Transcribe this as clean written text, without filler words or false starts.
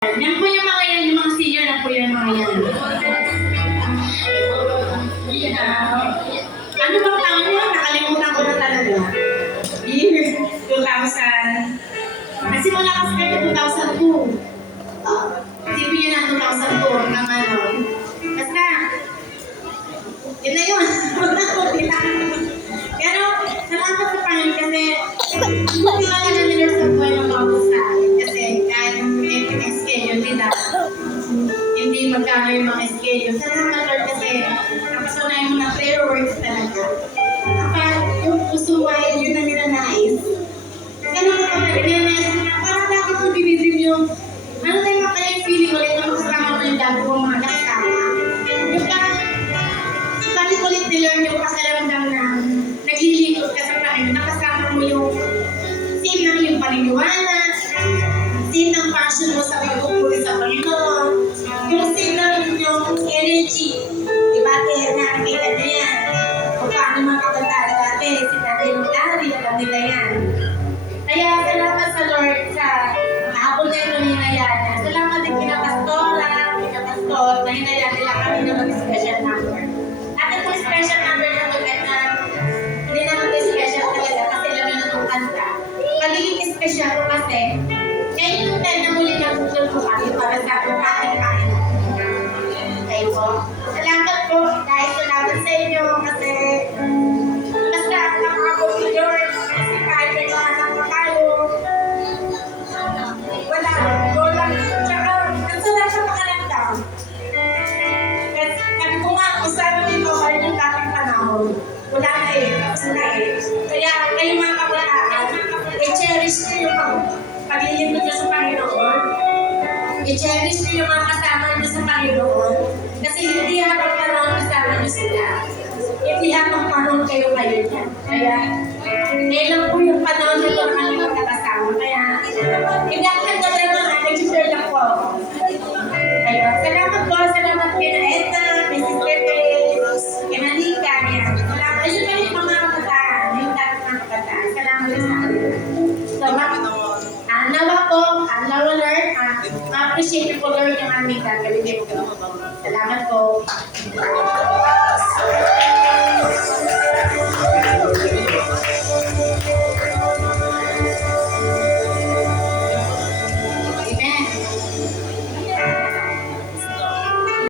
Yan po yung mga yan, yung mga senior na po yung mga yan. Ano bang taon yun? Nakalimutan ko na talaga. Year 2000. Kasi mula kasi kayo 2002. Isipin nyo na 2002 hanggang ano. Basta, yun na yun. Pero, salamat sa Panginoon kasi hindi ka na nila sa buhay ng mga sa akin. Kasi kahit may schedule nila, hindi magkano yung mga schedule. Salamat Lord kasi napatunayan mo na prayer works talaga. Kapag yung puso ay yun na nilanais. Ganun ko kapag nilanais mo na parang lagi mo dinidrim yung ano tayo mga kaya yung feeling ulit na makasama mo yung dami kong mga kasama. Yung parang balik-ulit nilang yung pasalamdam na naglilingkod ka sa Panginoon, nakasama mo yung same ng iyong paniniwala, same ng passion mo sa pagpupuri sa Panginoon, yung same ng yung energy. Diba, kaya nakikita niyo yan. Kung paano makakataan dati, sinabi ng Larry, alam nila yan. Kaya salamat sa Lord sa hapon na yung hinayaan. Salamat din pinapastora, na hinayaan nila kami na mag-special number. At itong special number na magkat na hindi naman ito special talaga kasi alam nyo na itong kanta. Pagiging special ko kasi, kaya yung time na muli na bukod ko kami para sa ating kain. Okay po. Salamat po. Dahil salamat sa inyo kasi basta nakakapos si Lord kasi kahit may mga anak pa tayo, wala. Tsaka, ang sarap sa pakiramdam. Kasi kung nga, usabi dito pa rin yung dating panahon. Wala na eh. Tapos na eh. Kaya kayo mga kabataan, i-cherish nyo yung paglilingkod nyo sa Panginoon. I-cherish nyo yung mga kasama nyo sa Panginoon. Kasi hindi habang panahon kasama nyo sila. Hindi habang panahon kayo niya. Kaya, ngayon lang po yung panahon nito na kami magkakasama. Kaya, hindi ako nagdadama, nag-share lang po ako. Kaya, salamat po. Salamat kay na Edna, kay Sister Grace, kay Manika. Salamat. Ayun kayo yung mga kabataan. Yung dati mga kabataan. Salamat sa akin. So, nawa po, nawa Lord, ma-appreciate po Lord yung aming gagawin. Salamat po.